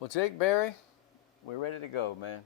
Well, Jake Berry, we're ready to go, man.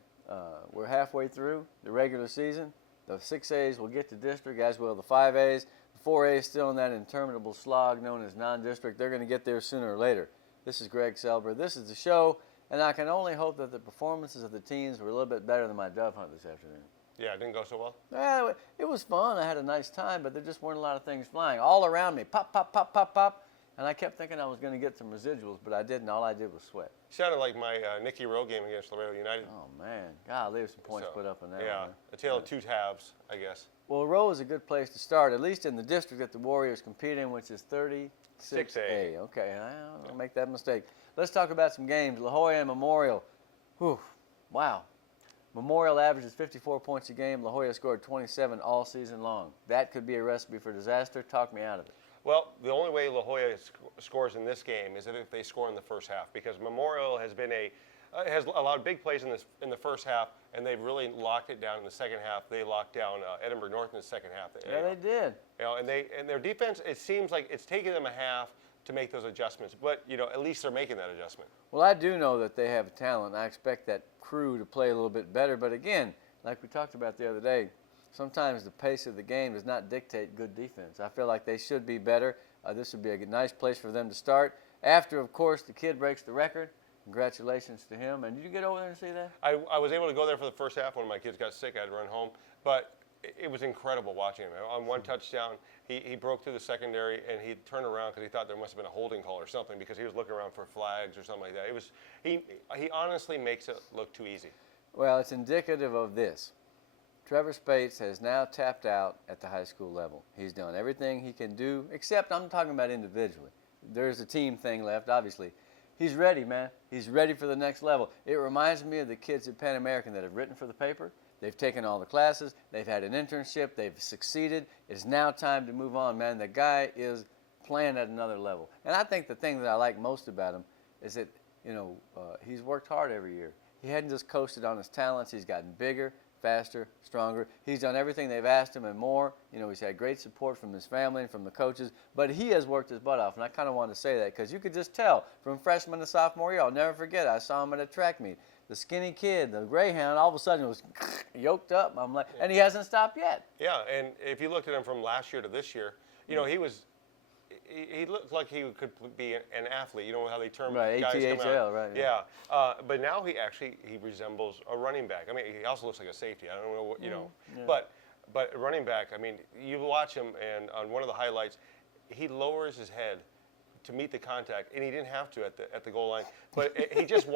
We're halfway through the regular season. The 6As will get to district, as will the 5As. The 4As still in that interminable slog known as non-district. They're going to get there sooner or later. This is Greg Selber. This is the show, and I can only hope that the performances of the teams were a little bit better than my dove hunt this afternoon. Yeah, it didn't go so well? It was fun. I had a nice time, but there just weren't a lot of things flying. All around me, pop, pop, pop, pop, pop. And I kept thinking I was going to get some residuals, but I didn't. All I did was sweat. Sounded like my Nicky Rowe game against Laredo United. Oh, man. Golly, there's some points put up in that Yeah, one. a tale of two halves, I guess. Well, Rowe is a good place to start, at least in the district that the Warriors compete in, which is 36A. 6A. Okay, I'll make that mistake. Let's talk about some games. La Jolla and Memorial. Whew, wow. Memorial averages 54 points a game. La Jolla scored 27 all season long. That could be a recipe for disaster. Talk me out of it. Well, the only way La Jolla scores in this game is if they score in the first half, because Memorial has been has allowed big plays in the first half, and they've really locked it down in the second half. They locked down Edinburgh North in the second half. Yeah, they did. You know, and their defense, it seems like it's taken them a half to make those adjustments, but at least they're making that adjustment. Well, I do know that they have talent. I expect that crew to play a little bit better, but again, like we talked about the other day, sometimes the pace of the game does not dictate good defense. I feel like they should be better. This would be a nice place for them to start. After, of course, the kid breaks the record. Congratulations to him. And did you get over there and see that? I was able to go there for the first half when my kids got sick. I had to run home. But it was incredible watching him. On one touchdown, he broke through the secondary, and he turned around because he thought there must have been a holding call or something, because he was looking around for flags or something like that. He honestly makes it look too easy. Well, it's indicative of this. Trevor Spates has now tapped out at the high school level. He's done everything he can do, except I'm talking about individually. There's a team thing left, obviously. He's ready, man. He's ready for the next level. It reminds me of the kids at Pan American that have written for the paper. They've taken all the classes. They've had an internship. They've succeeded. It's now time to move on, man. The guy is playing at another level. And I think the thing that I like most about him is that, he's worked hard every year. He hadn't just coasted on his talents. He's gotten bigger, faster, stronger. He's done everything they've asked him and more. He's had great support from his family and from the coaches, but he has worked his butt off, and I kind of wanted to say that because you could just tell from freshman to sophomore year. I'll never forget, I saw him at a track meet. The skinny kid, the Greyhound, all of a sudden was yoked up. I'm like, and he hasn't stopped yet. Yeah, and if you looked at him from last year to this year, he looked like he could be an athlete. You know how they term right, guys ATHL, come out. right? Yeah, but now he resembles a running back. I mean, he also looks like a safety. I don't know what Yeah. but running back. I mean, you watch him, and on one of the highlights, he lowers his head to meet the contact, and he didn't have to at the goal line. But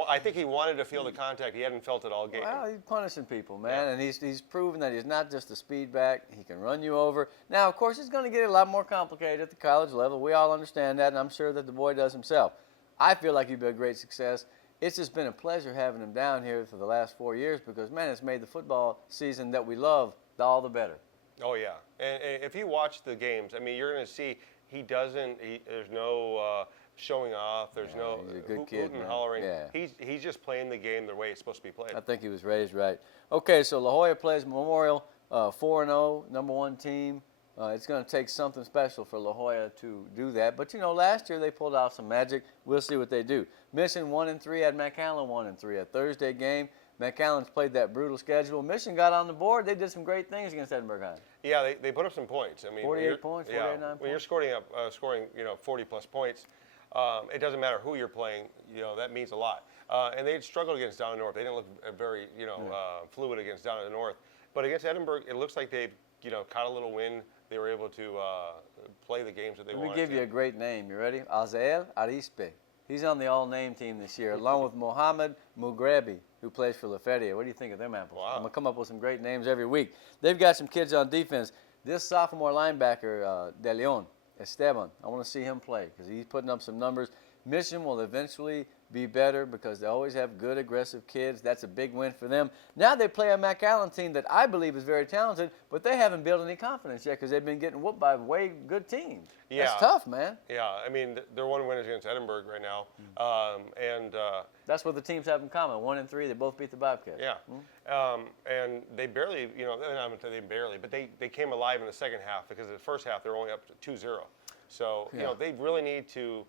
I think he wanted to feel the contact. He hadn't felt it all game. Well, he's punishing people, man, Yeah. and he's proven that he's not just a speed back. He can run you over. Now, of course, it's going to get a lot more complicated at the college level. We all understand that, and I'm sure that the boy does himself. I feel like he'd be a great success. It's just been a pleasure having him down here for the last 4 years because, man, it's made the football season that we love all the better. Oh, yeah. And if you watch the games, I mean, you're going to see there's no showing off. There's no he's a good kid, hooting and man. hollering. Yeah. He's just playing the game the way it's supposed to be played. I think he was raised right. Okay, so La Jolla plays Memorial 4-0, number one team. It's going to take something special for La Jolla to do that. But, last year they pulled off some magic. We'll see what they do. Mission 1-3 at McAllen 1-3. A Thursday game. McAllen's played that brutal schedule. Mission got on the board. They did some great things against Edinburgh High. Yeah, they put up some points. I mean, 48 points, 49 points. When you're scoring 40-plus points, it doesn't matter who you're playing. That means a lot. And they struggled against Down in the North. They didn't look very, fluid against Down in the North. But against Edinburgh, it looks like they've, caught a little win. They were able to play the games that they wanted to. Let me give you a great name. You ready? Azael Arispe. He's on the all-name team this year, along with Mohamed Mughrebi, who plays for La Feria. What do you think of them apples? Wow. I'm going to come up with some great names every week. They've got some kids on defense. This sophomore linebacker, De Leon, Esteban, I want to see him play because he's putting up some numbers. Mission will eventually be better because they always have good, aggressive kids. That's a big win for them. Now they play a McAllen team that I believe is very talented, but they haven't built any confidence yet because they've been getting whooped by way good teams. Yeah. That's tough, man. Yeah, I mean, their one win is against Edinburgh right now. That's what the teams have in common. 1-3, they both beat the Bobcats. Yeah, and they barely, I'm going to say they barely, but they came alive in the second half because in the first half they were only up to 2-0. So, Yeah. they really need to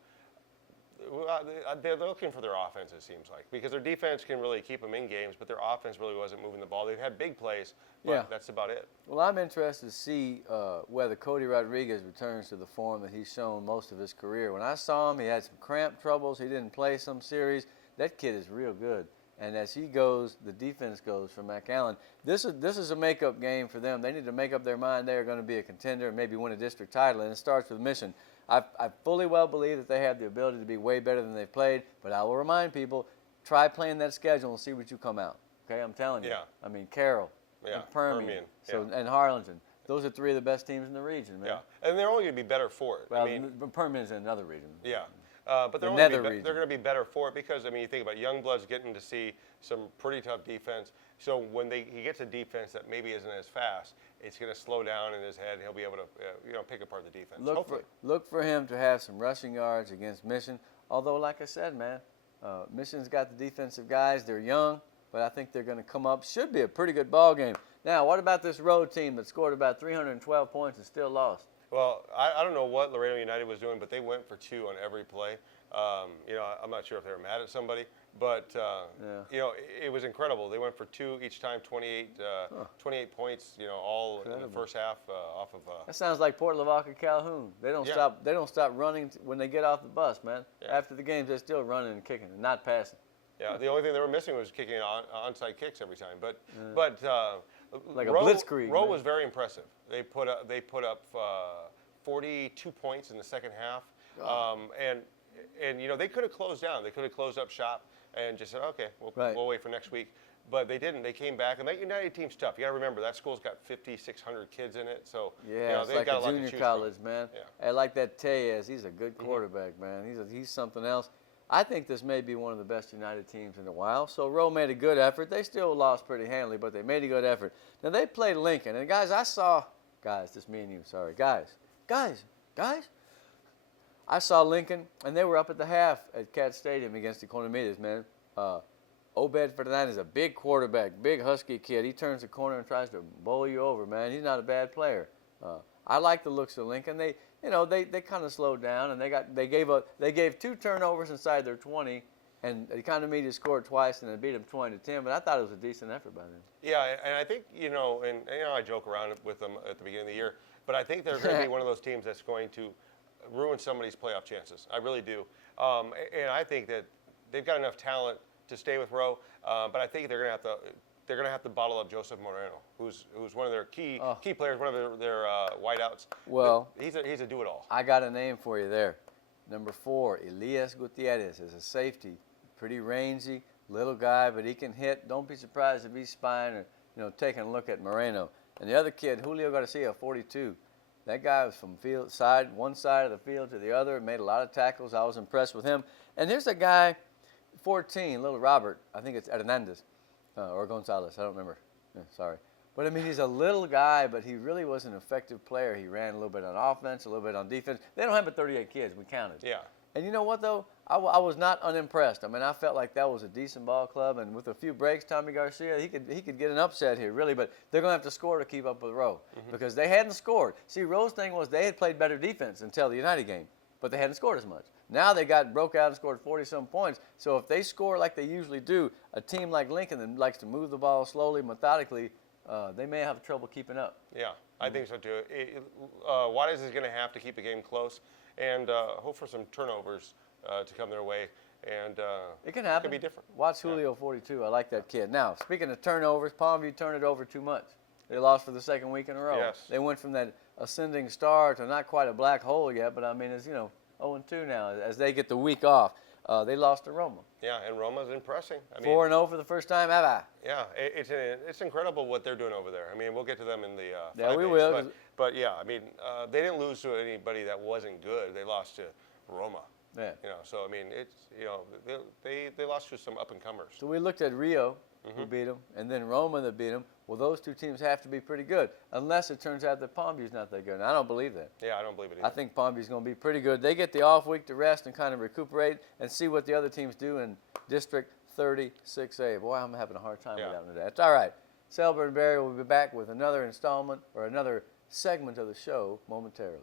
they're looking for their offense, it seems like, because their defense can really keep them in games, but their offense really wasn't moving the ball. They've had big plays, but Yeah. that's about it. Well, I'm interested to see whether Cody Rodriguez returns to the form that he's shown most of his career. When I saw him, he had some cramp troubles. He didn't play some series. That kid is real good. And as he goes, the defense goes for McAllen. This is a make-up game for them. They need to make up their mind they are going to be a contender and maybe win a district title, and it starts with Mission. I fully well believe that they have the ability to be way better than they've played, but I will remind people, try playing that schedule and see what you come out. Okay, I'm telling you. Yeah. I mean, Carroll Yeah, and Permian, Permian, and Harlingen. Those are three of the best teams in the region, man. Yeah, and they're only going to be better for it. Well, I mean, Permian's in another region. yeah. But they're nether region. they're going to be better for it because, I mean, you think about young bloods getting to see some pretty tough defense. So when he gets a defense that maybe isn't as fast, it's going to slow down in his head. And he'll be able to, pick apart the defense. Hopefully. Look for him to have some rushing yards against Mission. Although, like I said, man, Mission's got the defensive guys. They're young, but I think they're going to come up. Should be a pretty good ball game. Now, what about this road team that scored about 312 points and still lost? Well, I don't know what Laredo United was doing, but they went for 2 on every play. I'm not sure if they were mad at somebody, but it was incredible. They went for 2 each time, 28 points. All in the first half off of. That sounds like Port Lavaca Calhoun. They don't stop. They don't stop running when they get off the bus, man. Yeah. After the games, they're still running and kicking and not passing. Yeah, the only thing they were missing was kicking onside kicks every time. But Like a Rowe, blitzkrieg. Rowe man. was very impressive. They put up 42 points in the second half, and they could have closed down. They could have closed up shop and just said, okay, we'll wait for next week. But they didn't. They came back, and that United team's tough. You got to remember that school's got 5,600 kids in it, so Yeah, it's they've like got a a lot to junior choose college, from. man. Yeah. I like that Tellez. He's a good quarterback, man. He's something else. I think this may be one of the best United teams in a while. So Rowe made a good effort. They still lost pretty handily, but they made a good effort. Now they played Lincoln, and guys, just me and you. Sorry, guys. I saw Lincoln, and they were up at the half at Cat Stadium against the Economides, man. Obed Fernandez is a big quarterback, big husky kid. He turns the corner and tries to bowl you over, man. He's not a bad player. I like the looks of Lincoln. They kind of slowed down, and they gave 2 turnovers inside their 20, and the Economides scored twice and they beat them 20-10. But I thought it was a decent effort by them. Yeah, and I think I joke around with them at the beginning of the year, but I think they're going to be one of those teams that's going to ruin somebody's playoff chances. I really do, and I think that they've got enough talent to stay with Rowe, but I think they're going to have to bottle up Joseph Moreno, who's one of their key players, one of their wideouts. Well, he's a do-it-all. I got a name for you there. Number 4, Elias Gutierrez is a safety, pretty rangy, little guy, but he can hit. Don't be surprised if he's spying or taking a look at Moreno. And the other kid, Julio Garcia, 42. That guy was from one side of the field to the other, made a lot of tackles. I was impressed with him. And here's a guy, 14, little Robert. I think it's Hernandez or Gonzalez. I don't remember. Sorry. But, I mean, he's a little guy, but he really was an effective player. He ran a little bit on offense, a little bit on defense. They don't have but 38 kids. We counted. Yeah. And you know what, though? I was not unimpressed. I mean, I felt like that was a decent ball club. And with a few breaks, Tommy Garcia, he could get an upset here, really. But they're going to have to score to keep up with Rowe because they hadn't scored. See, Rowe's thing was they had played better defense until the United game, but they hadn't scored as much. Now they broke out and scored 40-some points. So if they score like they usually do, a team like Lincoln that likes to move the ball slowly, methodically, they may have trouble keeping up. Yeah, I think so too. Juarez is going to have to keep the game close and hope for some turnovers to come their way. And it can happen. It could be different. Watch Julio 42. I like that kid. Now, speaking of turnovers, Palmview turned it over too much. They lost for the second week in a row. Yes. They went from that ascending star to not quite a black hole yet, but I mean, it's 0-2 now as they get the week off. They lost to Roma. Yeah, and Roma's impressing. I mean, 4-0 for the first time ever. Yeah, it's incredible what they're doing over there. I mean, we'll get to them in the Yeah, we 5As, will. But yeah, I mean, they didn't lose to anybody that wasn't good. They lost to Roma. Yeah. So I mean, it's they lost to some up and comers. So we looked at Rio, who beat them, and then Roma that beat them. Well, those two teams have to be pretty good, unless it turns out that Palmview's not that good. And I don't believe that. Yeah, I don't believe it either. I think Palmview's going to be pretty good. They get the off week to rest and kind of recuperate and see what the other teams do in District 36A. Boy, I'm having a hard time with that one today. That's all right. Selber and Barry will be back with another installment or another segment of the show momentarily.